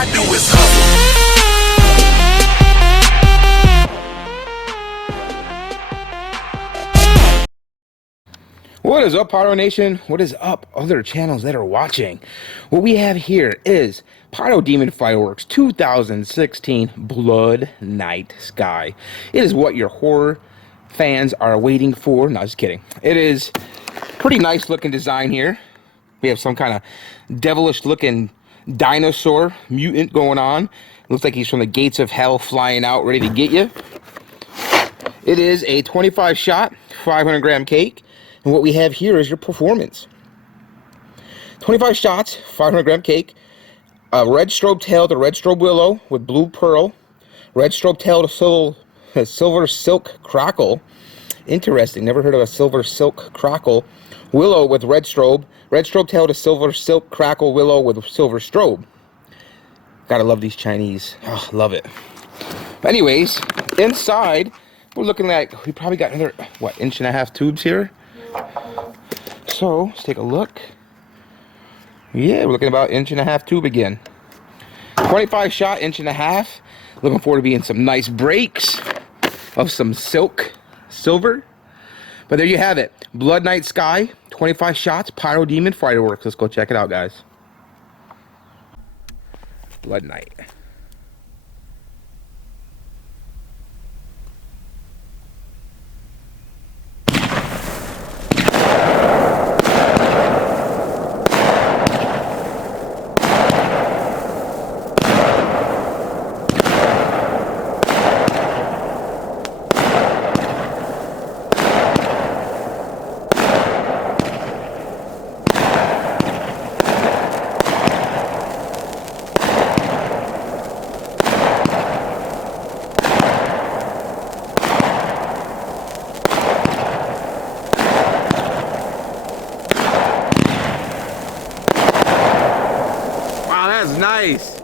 I do is hustle. What is up, Pyro Nation? What is up, other channels that are watching? What we have here is Pyro Demon Fireworks 2016 Blood Night Sky. It is what your horror fans are waiting for. No, just kidding. It is pretty nice looking design here. We have some kind of devilish looking dinosaur mutant going on. Looks like he's from the gates of hell flying out, ready to get you. It is a 25 shot, 500 gram cake. And what we have here is your performance. 25 shots, 500 gram cake, a red strobe tail to red strobe willow with blue pearl, red strobe tail to silver silk crackle. Interesting, never heard of a silver silk crackle. Willow with red strobe tail to silver silk crackle willow with silver strobe. Gotta love these Chinese. Oh, love it. But anyways, inside, we're looking at, we probably got another, what, 1.5 inch tubes here? So, let's take a look. Yeah, we're looking about 1.5 inch tube again. 25 shot, 1.5 inch. Looking forward to being some nice breaks of some silk silver. But there you have it. Blood Night Sky, 25 shots, Pyro Demon Fireworks. Let's go check it out, guys. Blood Night. That's nice.